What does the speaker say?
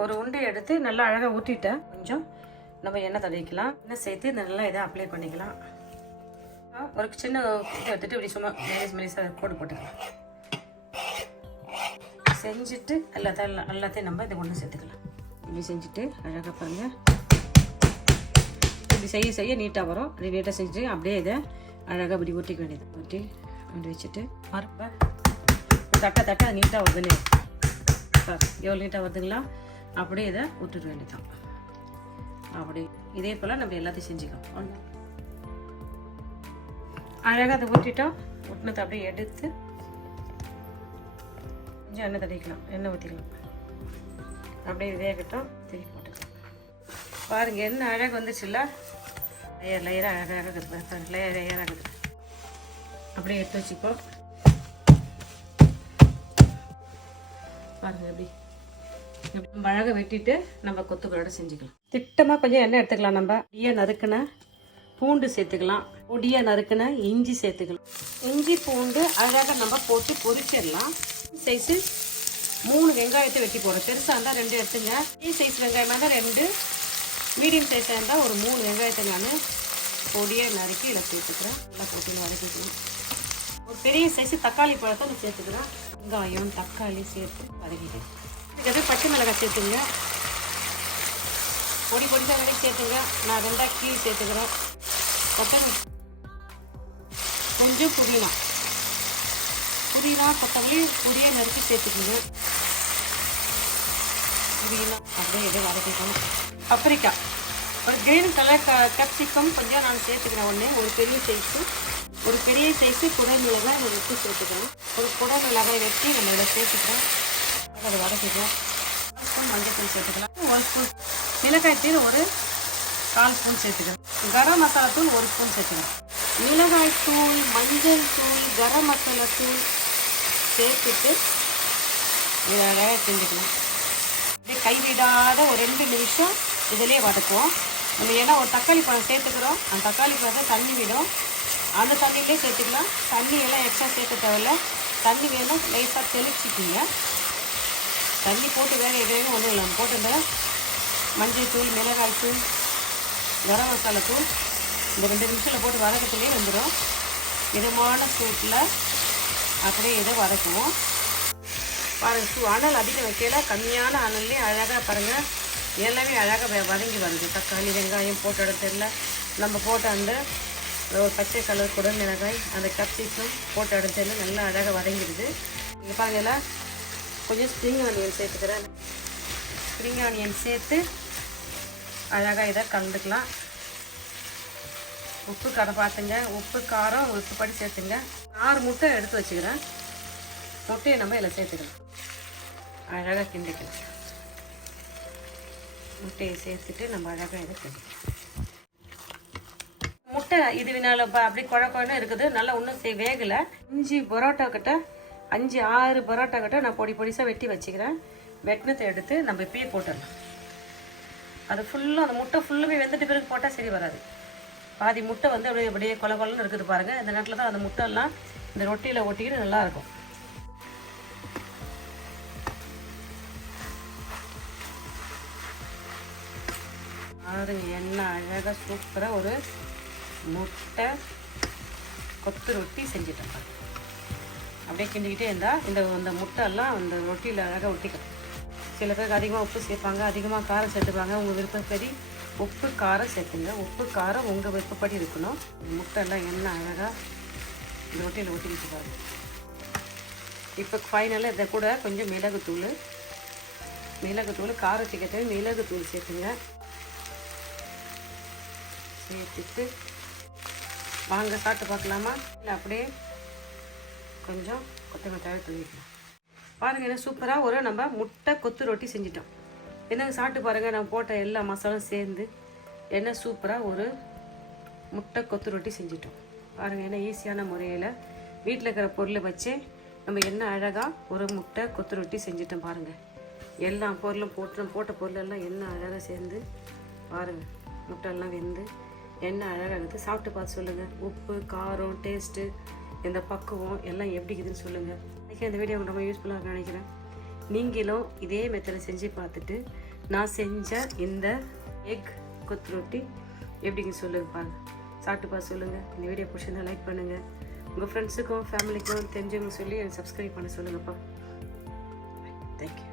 ஒரு உண்டை எடுத்து நல்லா அழகாக ஊற்றிட்டேன். கொஞ்சம் நம்ம எண்ணெய் தடவிக்கலாம். எண்ணெய் சேர்த்து நல்லா இதை அப்ளை பண்ணிக்கலாம். ஒரு சின்ன இதை எடுத்துகிட்டு இப்படி சும்மா மெலிசாக கோடு போட்டுக்கலாம். செஞ்சுட்டு எல்லாத்தையும் நம்ம இதை ஒன்று சேர்த்துக்கலாம். இப்படி செஞ்சுட்டு அழகாக பாருங்கள், இப்படி செய்ய நீட்டாக வரும். அது நீட்டாக செஞ்சுட்டு அப்படியே இதை அழகாக இப்படி ஊற்றிக்க வேண்டியது. ஊற்றி அப்படி வச்சுட்டு பருப்பை தட்டை நீட்டாக வருதுன்னு சார் எவ்வளோ நீட்டாக வருதுங்களா, அப்படியே இதை ஊற்றிட வேண்டியதான். அப்படி இதே போல் நம்ம எல்லாத்தையும் செஞ்சுக்கலாம். அழகாக அதை ஊற்றிட்டோம். ஊட்டினதை அப்படியே எடுத்து கொஞ்சம் எண்ணெய் தடவிக்கலாம், எண்ணெய் ஊற்றிக்கலாம். அப்படியே வேகட்டும், திருப்பி போட்டுக்கலாம். பாருங்கள் என்ன அழகாக வந்துச்சுல்ல, லேயராக அழகாக இருக்குது, லேயராக இருக்குது. அப்படியே எடுத்து வச்சுப்போம். பாருங்கள் எப்படி நம்ம அழகாக வெட்டிட்டு நம்ம கொத்துக்கரோட செஞ்சுக்கலாம். திட்டமாக கொஞ்சம் எண்ணெய் எடுத்துக்கலாம். நம்ம பொடியாக நறுக்கின பூண்டு சேர்த்துக்கலாம், பொடியாக நறுக்கின இஞ்சி சேர்த்துக்கலாம். இஞ்சி பூண்டு அழகாக நம்ம போட்டு பொரிச்சிடலாம். சைஸு 3 வெங்காயத்தை வெட்டி போடும். பெருசாக இருந்தால் 2 எடுத்துங்க. சைஸ் வெங்காயமாக இருந்தால் 2, மீடியம் சைஸாக இருந்தால் ஒரு 3 வெங்காயத்தை நான் பொடியாக நறுக்கி இதில் சேர்த்துக்கிறேன். நல்லா போட்டு வதக்கிக்கலாம். ஒரு பெரிய சைஸு தக்காளி பழத்தை நான் சேர்த்துக்கிறேன். வெங்காயம் தக்காளி சேர்த்து வதக்கிக்கிறேன். இதுக்கு பச்சை மிளகாய் சேர்த்துங்க, பொடிசாக நறுக்கி சேர்த்துங்க. நான் 2 கீழே சேர்த்துக்கிறேன். கொஞ்சம் புதினா கொத்தமல்லி பொடியாக நறுக்கி சேர்த்துக்கோங்க. புதினா அப்படியே எதை வதக்கிக்கணும். கத்திரிக்காய் ஒரு கிரீன் கலர் கேப்சிகம் கொஞ்சம் நான் சேர்த்துக்கிறேன். ஒரு பெரிய சைஸு குடை மிளகாய் வெட்டி சேர்த்துக்கிறேன். ஒரு குடை மிளகாய் வெட்டி நம்ம இதை சேர்த்துக்கிறேன். அதை வதக்கிக்கிறோம். 1 ஸ்பூன் மஞ்சள் சேர்த்துக்கலாம். 1 ஸ்பூன் மிளகாய் தூள் ஒரு 1/4 ஸ்பூன் சேர்த்துக்கிறேன். கரம் மசாலா தூள் 1 ஸ்பூன் சேர்த்துக்கிறேன். மிளகாய் தூள், மஞ்சள் தூள், கரம் மசாலா தூள் சேர்த்துட்டு இதை அழகாக செஞ்சுக்கலாம். அப்படியே கைவிடாத ஒரு 2 நிமிஷம் இதிலே வதக்குவோம். நம்ம ஏன்னா ஒரு தக்காளி பழம் சேர்த்துக்கிறோம். அந்த தக்காளி பழத்தை தண்ணி விடும், அந்த தண்ணியிலே சேர்த்துக்கலாம். தண்ணி எல்லாம் எக்ஸ்ட்ரா சேர்க்க தேவையில்ல. தண்ணி வேணும் லைட்டாக தெளிச்சிக்கிங்க. தண்ணி போட்டு வேக ஒன்றும் இல்லை. போட்டுருந்த மஞ்சள் தூள், மிளகாய் தூள், கரம் மசாலா தூள் இந்த 2 நிமிஷத்தில் போட்டு வதக்கத்துலேயே வந்துடும். மிதமான சூட்டில் அப்படியே இதை வதக்குவோம். பாருங்கள், அனல் அதிகம் வைக்கல, கம்மியான அனல்லே அழகாக பாருங்கள் எல்லாமே அழகாக வதங்கி வருது. தக்காளி வெங்காயம் போட்ட இடத்துல நம்ம போட்ட அந்த ஒரு பச்சை கலர் குடை மிளகாய் அந்த கேப்சிகம் போட்ட இடத்துல நல்லா அழகாக வதங்கிடுது. இங்கே பாருங்கள், கொஞ்சம் ஸ்ப்ரிங் ஆனியன் சேர்த்துக்கிறேன். ஸ்ப்ரிங் ஆனியன் சேர்த்து அழகாக இதை கலந்துக்கலாம். உப்பு காரம் பார்த்துங்க, உப்பு காரம் உப்புப்படி சேர்த்துங்க. 6 முட்டை எடுத்து வச்சுக்கிறேன். முட்டையை நம்ம இதில் சேர்த்துக்கலாம். அழகாக கிண்டிக்கலாம். முட்டையை சேர்த்துட்டு நம்ம அழகாக இதை கிண்டிக்கலாம். முட்டை இதுவினால அப்படி குழன்னு இருக்குது, நல்லா ஒன்றும் வேகலை. 5 பரோட்டா கிட்ட 5-6 பரோட்டா கிட்ட நான் பொடிசாக வெட்டி வச்சுக்கிறேன். வெட்டினத்தை எடுத்து நம்ம இப்பயே போட்டுடலாம். அது ஃபுல்லாக அந்த முட்டை ஃபுல்லுமே வெந்துட்டு பிறகு போட்டால் சரி வராது. பாதி முட்டை வந்து அப்படியே கொலன்னு இருக்குது பாருங்கள். இந்த நேரத்தில் தான் அந்த முட்டையெல்லாம் இந்த ரொட்டியில் ஒட்டிக்கிட்டு நல்லாயிருக்கும். பாருங்க எண்ணெய் அழகாக சூப்பராக ஒரு முட்டை கொத்து ரொட்டி செஞ்சுட்டேன். அப்படியே கிண்டிக்கிட்டே இருந்தால் இந்த முட்டையெல்லாம் அந்த ரொட்டியில் அழகாக ஒட்டிக்கும். சில பேருக்கு அதிகமாக உப்பு சேர்ப்பாங்க, அதிகமாக காரம் சேர்த்துப்பாங்க. உங்கள் விருப்பப்படி உப்பு காரம் சேர்த்துங்க. உப்பு காரம் உங்கள் விருப்பப்படி இருக்கணும். முட்டையெல்லாம் எண்ணெய் அழகாக இந்த ரொட்டியில் ஒட்டிக்கிட்டு பாருங்க. இப்போ ஃபைனலாக இதை கூட கொஞ்சம் மிளகுத்தூள் காரத்துக்கு ஏற்ற மிளகுத்தூள் சேர்த்துங்க. சேர்த்துட்டு வாங்க சாப்பிட்டு பார்க்கலாமா, இல்லை அப்படியே கொஞ்சம் கொத்தமல்லி தழை தூவிக்கலாம். பாருங்கள் என்ன சூப்பராக ஒரு நம்ம முட்டை கொத்து ரொட்டி செஞ்சிட்டோம். என்னங்க சாப்பிட்டு பாருங்கள், நம்ம போட்ட எல்லா மசாலும் சேர்ந்து என்ன சூப்பராக ஒரு முட்டை கொத்து ரொட்டி செஞ்சிட்டோம். பாருங்கள் என்ன ஈஸியான முறையில் வீட்டில் இருக்கிற பொருளை வச்சு நம்ம என்ன அழகாக ஒரு முட்டை கொத்து ரொட்டி செஞ்சிட்டோம். பாருங்கள் எல்லா பொருளும் போட்ட பொருளெல்லாம் என்ன அழகாக சேர்ந்து பாருங்கள். முட்டையெல்லாம் வெந்து என்ன அழகாக இருக்குது. சாப்பிட்டு பார்த்து சொல்லுங்கள். உப்பு காரம் டேஸ்ட்டு இந்த பக்குவம் எல்லாம் எப்படி இருக்குதுன்னு சொல்லுங்கள். இந்த வீடியோ ரொம்ப யூஸ்ஃபுல்லாக நினைக்கிறேன். நீங்களும் இதே மெத்தடில் செஞ்சு பார்த்துட்டு நான் செஞ்ச இந்த எக் கொத்து ரொட்டி எப்படிங்க சொல்லுங்க பாருங்க, சாப்பிட்டு பார்த்து சொல்லுங்கள். இந்த வீடியோ பிடிச்சிருந்தா லைக் பண்ணுங்கள், உங்கள் ஃப்ரெண்ட்ஸுக்கும் ஃபேமிலிக்கும் தெரிஞ்சவங்க சொல்லி எனக்கு சப்ஸ்கிரைப் பண்ண சொல்லுங்கப்பா. தேங்க்யூ.